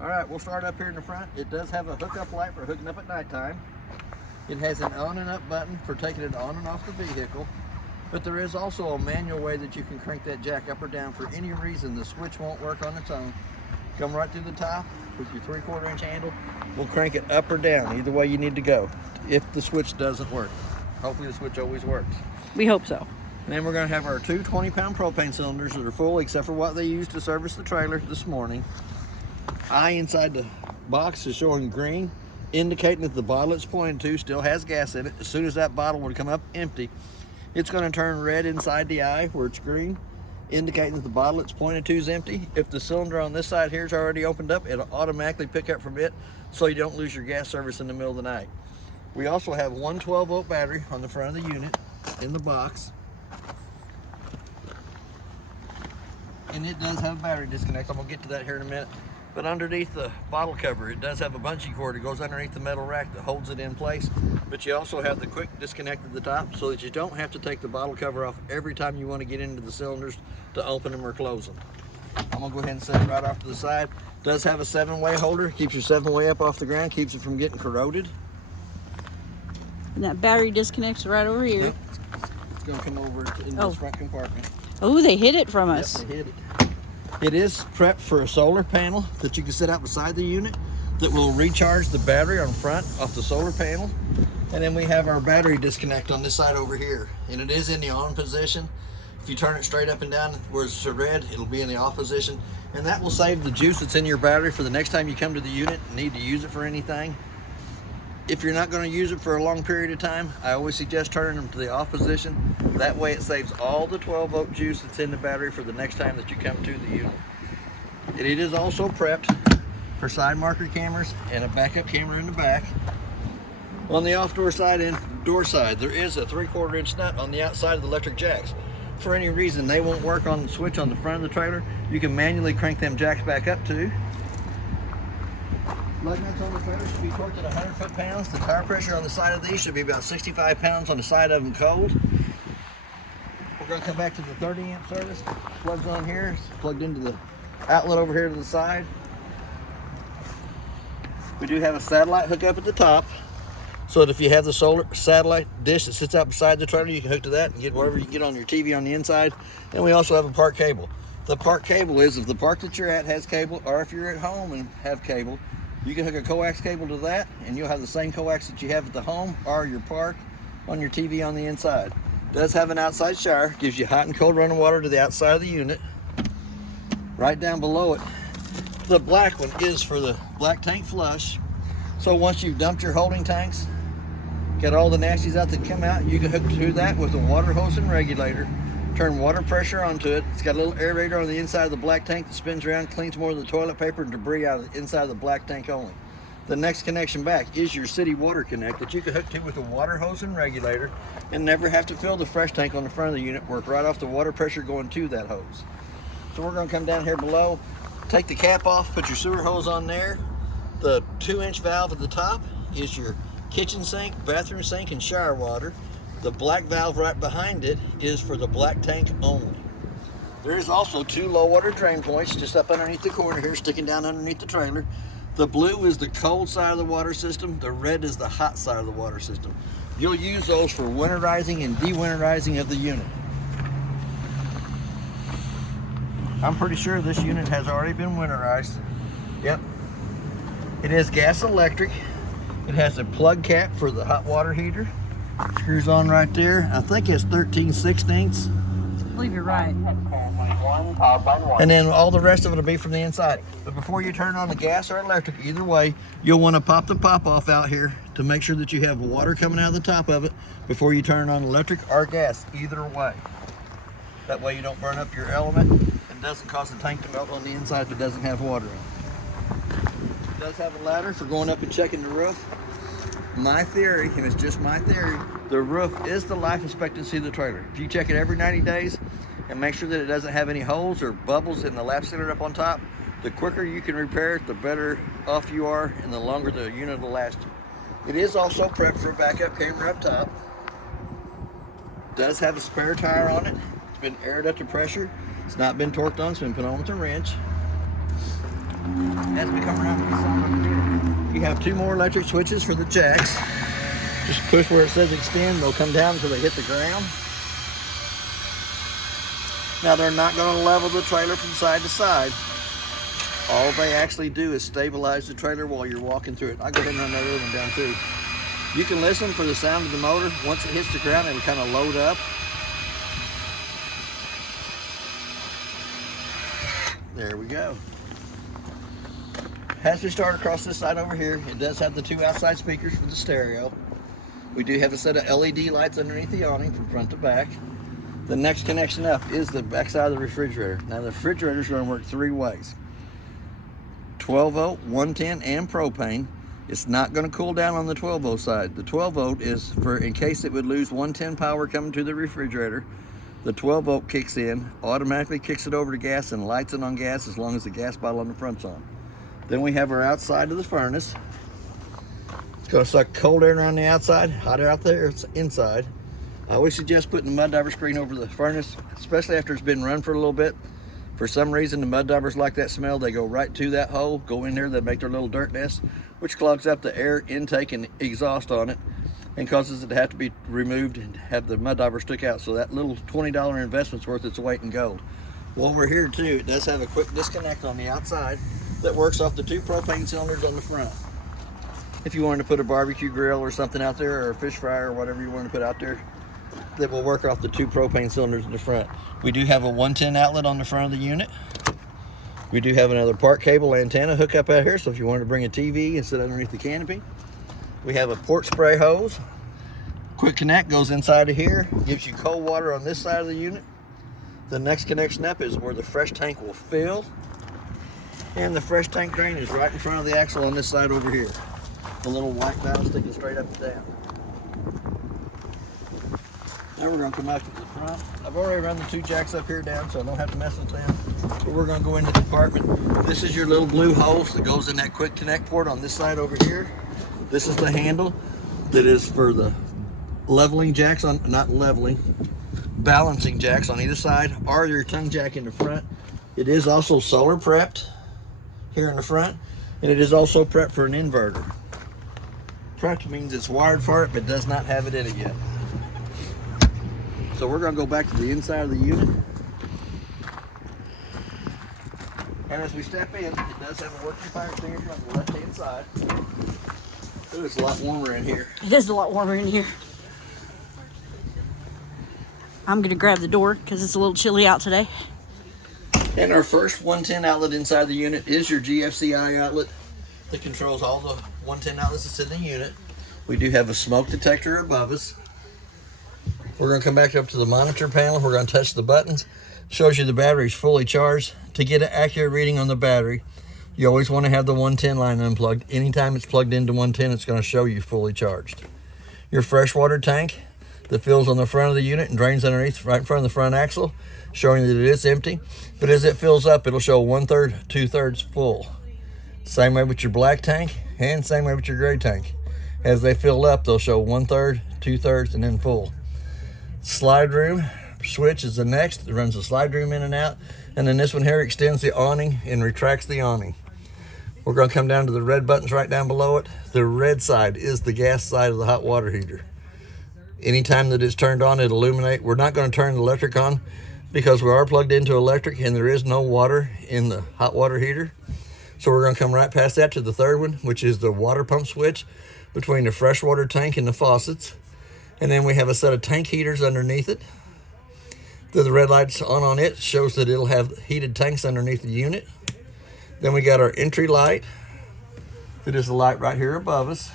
All right, we'll start up here in the front. It does have a hookup light for hooking up at nighttime. It has an on and up button for taking it on and off the vehicle. But there is also a manual way that you can crank that jack up or down for any reason. The switch won't work on its own. Come right through the top with your 3/4 inch handle. We'll crank it up or down, either way you need to go, if the switch doesn't work. Hopefully the switch always works. We hope so. And then we're going to have our two 20-pound propane cylinders that are full except for what they used to service the trailer this morning. Eye inside the box is showing green, indicating that the bottle it's pointing to still has gas in it. As soon as that bottle would come up empty, it's going to turn red inside the eye where it's green, indicating that the bottle it's pointed to is empty. If the cylinder on this side here is already opened up, it'll automatically pick up from it so you don't lose your gas service in the middle of the night. We also have one 12-volt battery on the front of the unit in the box. And it does have a battery disconnect. I'm going to get to that here in a minute. But underneath the bottle cover, it does have a bungee cord that goes underneath the metal rack that holds it in place. But you also have the quick disconnect at the top so that you don't have to take the bottle cover off every time you want to get into the cylinders to open them or close them. I'm going to go ahead and set it right off to the side. It does have a 7-way holder. Keeps your 7-way up off the ground, keeps it from getting corroded. And that battery disconnects right over here. Yep. It's going to come over in this front compartment. Oh, they hid it from us. Yep, they hid it. It is prepped for a solar panel that you can set out beside the unit that will recharge the battery on front off the solar panel. And then we have our battery disconnect on this side over here. And it is in the on position. If you turn it straight up and down where it's red, it'll be in the off position. And that will save the juice that's in your battery for the next time you come to the unit and need to use it for anything. If you're not going to use it for a long period of time, I always suggest turning them to the off position. That way it saves all the 12-volt juice that's in the battery for the next time that you come to the unit. And it is also prepped for side marker cameras and a backup camera in the back. On the off-door side and door side, there is a 3/4 inch nut on the outside of the electric jacks. For any reason they won't work on the switch on the front of the trailer, you can manually crank them jacks back up too. Lug nuts on the trailer should be torqued at 100 foot-pounds. The tire pressure on the side of these should be about 65 pounds on the side of them cold. We're going to come back to the 30-amp service. Plugs on here. It's plugged into the outlet over here to the side. We do have a satellite hookup at the top, so that if you have the solar satellite dish that sits out beside the trailer, you can hook to that and get whatever you can get on your TV on the inside. And we also have a park cable. The park cable is if the park that you're at has cable, or if you're at home and have cable, you can hook a coax cable to that, and you'll have the same coax that you have at the home or your park on your TV on the inside. It does have an outside shower, gives you hot and cold running water to the outside of the unit. Right down below it, the black one is for the black tank flush. So once you've dumped your holding tanks, got all the nasties out that come out, you can hook to that with a water hose and regulator. Turn water pressure onto it. It's got a little aerator on the inside of the black tank that spins around, cleans more of the toilet paper and debris out of the inside of the black tank only. The next connection back is your city water connect that you can hook to with a water hose and regulator and never have to fill the fresh tank on the front of the unit. Work right off the water pressure going to that hose. So we're going to come down here below, take the cap off, put your sewer hose on there. The 2-inch valve at the top is your kitchen sink, bathroom sink, and shower water. The black valve right behind it is for the black tank only. There is also 2 low water drain points just up underneath the corner here, sticking down underneath the trailer. The blue is the cold side of the water system. The red is the hot side of the water system. You'll use those for winterizing and de-winterizing of the unit. I'm pretty sure this unit has already been winterized. Yep. It is gas electric. It has a plug cap for the hot water heater. Screws on right there. I think it's 13/16. I believe you're right. And then all the rest of it will be from the inside. But before you turn on the gas or electric, either way, you'll want to pop the pop-off out here to make sure that you have water coming out of the top of it before you turn on electric or gas, either way. That way you don't burn up your element and doesn't cause the tank to melt on the inside if it doesn't have water in it. It does have a ladder for going up and checking the roof. My theory, and it's just my theory, the roof is the life expectancy of the trailer. If you check it every 90 days and make sure that it doesn't have any holes or bubbles in the lap cylinder up on top, the quicker you can repair it, the better off you are and the longer the unit will last you. It is also prepped for a backup camera up top. It does have a spare tire on it. It's been aired up to pressure. It's not been torqued on, it's been put on with a wrench. As we come around you have 2 more electric switches for the jacks. Just push where it says extend, they'll come down until they hit the ground. Now they're not going to level the trailer from side to side. All they actually do is stabilize the trailer while you're walking through it. I'll go ahead and run that other one down too. You can listen for the sound of the motor. Once it hits the ground, it'll kind of load up. There we go. As we start across this side over here, it does have the 2 outside speakers for the stereo. We do have a set of LED lights underneath the awning from front to back. The next connection up is the back side of the refrigerator. Now the refrigerator is going to work 3 ways. 12 volt, 110, and propane. It's not going to cool down on the 12 volt side. The 12 volt is for in case it would lose 110 power coming to the refrigerator. The 12 volt kicks in, automatically kicks it over to gas and lights it on gas as long as the gas bottle on the front's on. Then we have our outside of the furnace. It's going to suck cold air around the outside, hot air out there, it's inside. I always suggest putting the mud diver screen over the furnace, especially after it's been run for a little bit. For some reason, the mud divers like that smell. They go right to that hole, go in there, they make their little dirt nest, which clogs up the air intake and exhaust on it and causes it to have to be removed and have the mud diver stick out. So that little $20 investment's worth its weight in gold. While we're here too, it does have a quick disconnect on the outside that works off the 2 propane cylinders on the front. If you wanted to put a barbecue grill or something out there, or a fish fryer or whatever you want to put out there, that will work off the 2 propane cylinders in the front. We do have a 110 outlet on the front of the unit. We do have another park cable antenna hookup out here, so if you wanted to bring a TV and sit underneath the canopy. We have a port spray hose. Quick connect goes inside of here, gives you cold water on this side of the unit. The next connection up is where the fresh tank will fill. And the fresh tank drain is right in front of the axle on this side over here. The little white valve sticking straight up and down. Now we're going to come out to the front. I've already run the 2 jacks up here down, so I don't have to mess with them. But we're going to go into the compartment. This is your little blue hose that goes in that quick connect port on this side over here. This is the handle that is for the leveling jacks on, not leveling, balancing jacks on either side, or your tongue jack in the front. It is also solar prepped here in the front, and it is also prepped for an inverter. Prepped means it's wired for it, but does not have it in it yet. So we're going to go back to the inside of the unit. And as we step in, it does have a working fire extinguisher on the left-hand side. Ooh, it's a lot warmer in here. It is a lot warmer in here. I'm going to grab the door because it's a little chilly out today. And our first 110 outlet inside the unit is your GFCI outlet that controls all the 110 outlets that's in the unit. We do have a smoke detector above us. We're going to come back up to the monitor panel. We're going to touch the buttons. Shows you the battery's fully charged. To get an accurate reading on the battery, you always want to have the 110 line unplugged. Anytime it's plugged into 110, it's going to show you fully charged. Your freshwater tank that fills on the front of the unit and drains underneath right in front of the front axle, showing that it is empty. But as it fills up, it'll show 1/3, 2/3 full. Same way with your black tank and same way with your gray tank. As they fill up, they'll show 1/3, 2/3, and then full. Slide room switch is the next. It runs the slide room in and out. And then this one here extends the awning and retracts the awning. We're going to come down to the red buttons right down below it. The red side is the gas side of the hot water heater. Anytime that it's turned on, it'll illuminate. We're not going to turn the electric on because we are plugged into electric and there is no water in the hot water heater. So we're going to come right past that to the third one, which is the water pump switch between the freshwater tank and the faucets. And then we have a set of tank heaters underneath it. The red light's on it shows that it'll have heated tanks underneath the unit. Then we got our entry light. That is the light right here above us.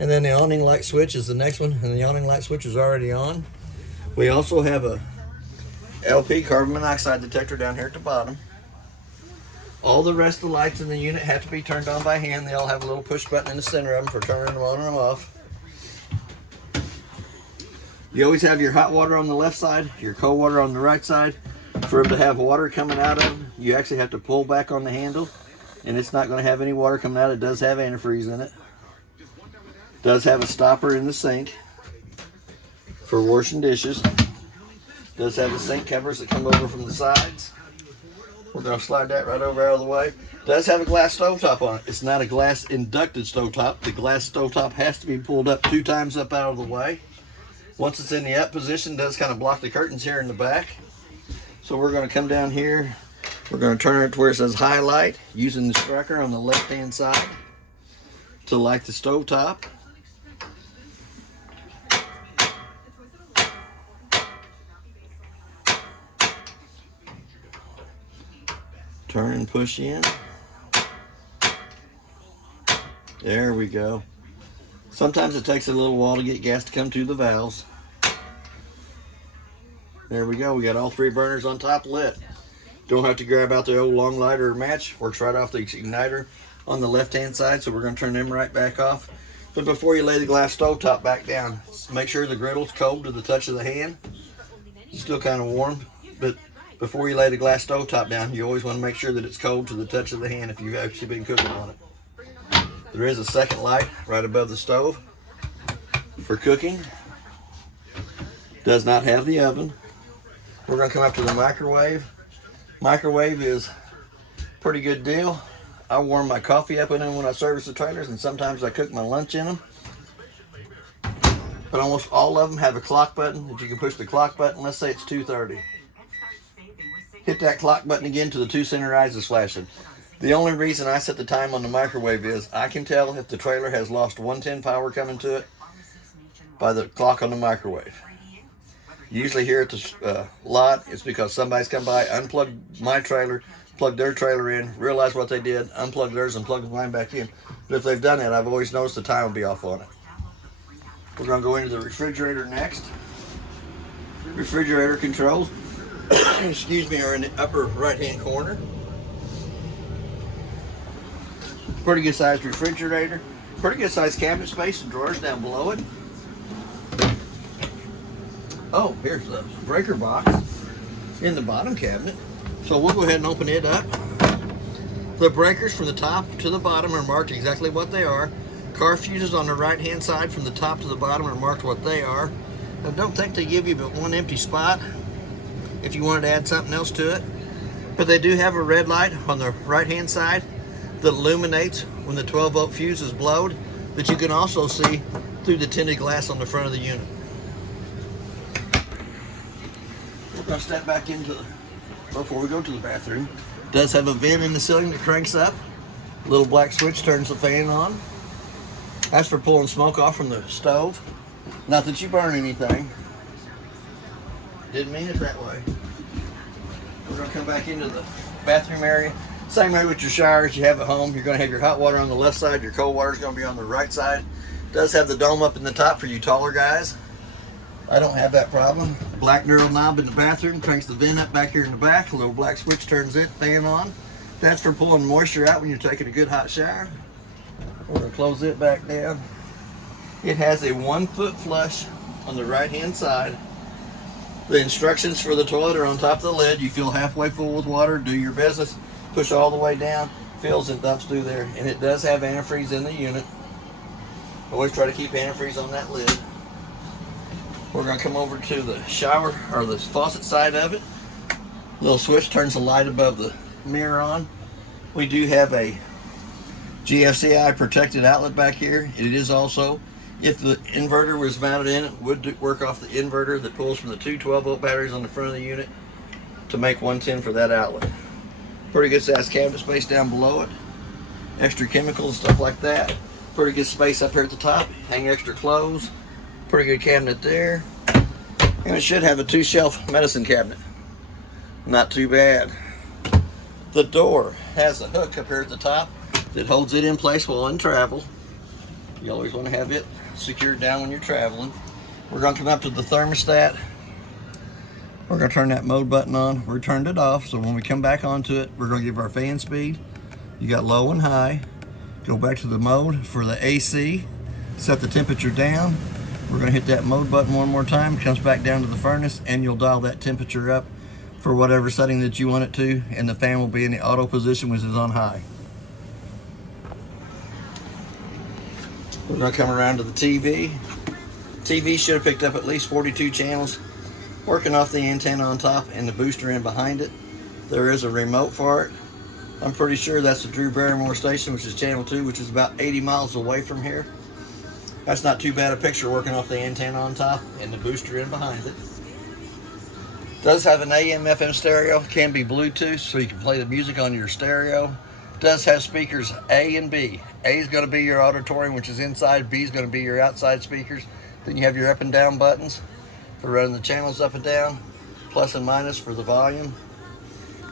And then the awning light switch is the next one, and the awning light switch is already on. We also have a LP carbon monoxide detector down here at the bottom. All the rest of the lights in the unit have to be turned on by hand. They all have a little push button in the center of them for turning them on and off. You always have your hot water on the left side, your cold water on the right side. For them to have water coming out of them, you actually have to pull back on the handle, and it's not going to have any water coming out. It does have antifreeze in it. Does have a stopper in the sink for washing dishes. Does have the sink covers that come over from the sides. We're going to slide that right over out of the way. Does have a glass stovetop on it. It's not a glass inducted stovetop. The glass stovetop has to be pulled up 2 times up out of the way. Once it's in the up position, it does kind of block the curtains here in the back. So we're going to come down here. We're going to turn it to where it says highlight, using the striker on the left-hand side to light the stovetop. Turn and push in. There we go. Sometimes it takes a little while to get gas to come to the valves. There we go. We got all 3 burners on top lit. Don't have to grab out the old long lighter or match. Works right off the igniter on the left-hand side, so we're going to turn them right back off. But before you lay the glass stovetop back down, make sure the griddle's cold to the touch of the hand. It's still kind of warm, but before you lay the glass stovetop down, you always want to make sure that it's cold to the touch of the hand if you've actually been cooking on it. There is a second light right above the stove for cooking. Does not have the oven. We're going to come up to the microwave. Microwave is a pretty good deal. I warm my coffee up in them when I service the trailers, and sometimes I cook my lunch in them. But almost all of them have a clock button that you can push the clock button. Let's say it's 2:30. Hit that clock button again till the 2 center eyes is flashing. The only reason I set the time on the microwave is I can tell if the trailer has lost 110 power coming to it by the clock on the microwave. Usually here at the lot, it's because somebody's come by, unplugged my trailer, plugged their trailer in, realized what they did, unplugged theirs and plugged mine back in. But if they've done that, I've always noticed the time will be off on it. We're going to go into the refrigerator next. Refrigerator controls, excuse me, are in the upper right-hand corner. Pretty good sized refrigerator. Pretty good sized cabinet space and drawers down below it. Oh, here's the breaker box in the bottom cabinet. So we'll go ahead and open it up. The breakers from the top to the bottom are marked exactly what they are. Car fuses on the right hand side from the top to the bottom are marked what they are. I don't think they give you but one empty spot if you wanted to add something else to it. But they do have a red light on the right hand side that illuminates when the 12-volt fuse is blowed, that you can also see through the tinted glass on the front of the unit. We're going to step back into before we go to the bathroom. It does have a vent in the ceiling that cranks up. A little black switch turns the fan on. That's for pulling smoke off from the stove. Not that you burn anything. Didn't mean it that way. We're going to come back into the bathroom area. Same way with your showers you have at home. You're going to have your hot water on the left side. Your cold water is going to be on the right side. It does have the dome up in the top for you taller guys. I don't have that problem. Black knurled knob in the bathroom cranks the vent up back here in the back. A little black switch turns it, fan on. That's for pulling moisture out when you're taking a good hot shower. We're going to close it back down. It has a 1-foot flush on the right hand side. The instructions for the toilet are on top of the lid. You fill halfway full with water, do your business, push all the way down, fills and dumps through there. And it does have antifreeze in the unit. Always try to keep antifreeze on that lid. We're going to come over to the shower or the faucet side of it. Little switch turns the light above the mirror on. We do have a GFCI protected outlet back here. It is also, if the inverter was mounted in, it would work off the inverter that pulls from the 2 12-volt batteries on the front of the unit to make 110 for that outlet. Pretty good sized cabinet space down below it. Extra chemicals and stuff like that. Pretty good space up here at the top. Hang extra clothes. Pretty good cabinet there. And it should have a 2-shelf medicine cabinet. Not too bad. The door has a hook up here at the top that holds it in place while in travel. You always want to have it secured down when you're traveling. We're going to come up to the thermostat. We're going to turn that mode button on. We turned it off, so when we come back onto it, we're going to give our fan speed. You got low and high. Go back to the mode for the AC. Set the temperature down. We're going to hit that mode button one more time. It comes back down to the furnace, and you'll dial that temperature up for whatever setting that you want it to, and the fan will be in the auto position, which is on high. We're going to come around to the TV. TV should have picked up at least 42 channels, working off the antenna on top and the booster in behind it. There is a remote for it. I'm pretty sure that's the Drew Barrymore station, which is channel 2, which is about 80 miles away from here. That's not too bad a picture working off the antenna on top and the booster in behind it. Does have an AM FM stereo, can be Bluetooth, so you can play the music on your stereo. Does have speakers A and B. A is going to be your auditorium, which is inside. B is going to be your outside speakers. Then you have your up and down buttons for running the channels up and down, plus and minus for the volume.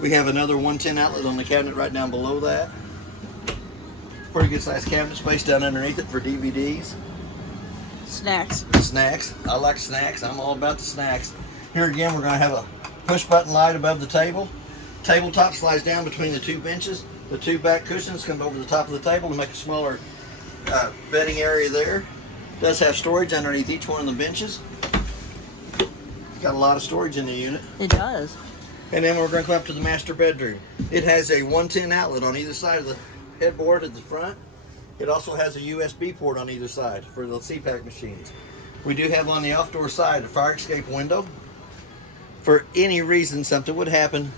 We have another 110 outlet on the cabinet right down below that. Pretty good sized cabinet space down underneath it for DVDs. Snacks. Snacks. I like snacks. I'm all about the snacks. Here again, we're going to have a push button light above the table. Tabletop slides down between the 2 benches. The 2 back cushions come over the top of the table to make a smaller bedding area there. Does have storage underneath each one of the benches. Got a lot of storage in the unit. It does. And then we're going to come up to the master bedroom. It has a 110 outlet on either side of the headboard at the front. It also has a USB port on either side for the CPAP machines. We do have on the off door side a fire escape window. For any reason something would happen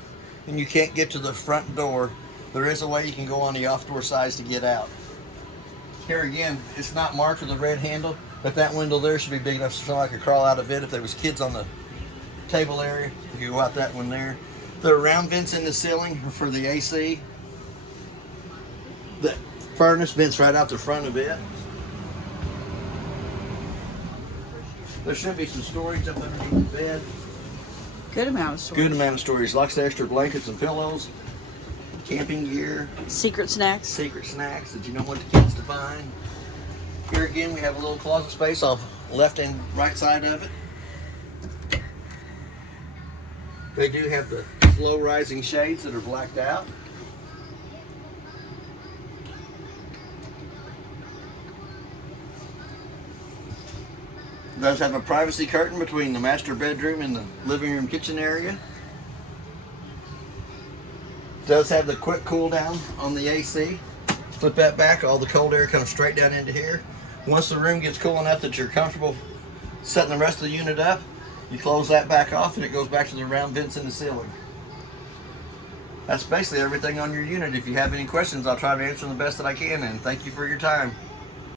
and you can't get to the front door, there is a way you can go on the off door sides to get out. Here again, it's not marked with a red handle, but that window there should be big enough so I could crawl out of it if there was kids on the table area. You can go out that one there. The round vents in the ceiling are for the AC. The furnace vents right out the front of it. There should be some storage up underneath the bed. Good amount of storage. Good amount of storage. Lots of extra blankets and pillows. Camping gear. Secret snacks. Secret snacks that you don't want the kids to find. Here again, we have a little closet space off left and right side of it. They do have the slow rising shades that are blacked out. It does have a privacy curtain between the master bedroom and the living room kitchen area. It does have the quick cool down on the AC. Flip that back, all the cold air comes straight down into here. Once the room gets cool enough that you're comfortable setting the rest of the unit up, you close that back off and it goes back to the round vents in the ceiling. That's basically everything on your unit. If you have any questions, I'll try to answer them the best that I can, and thank you for your time.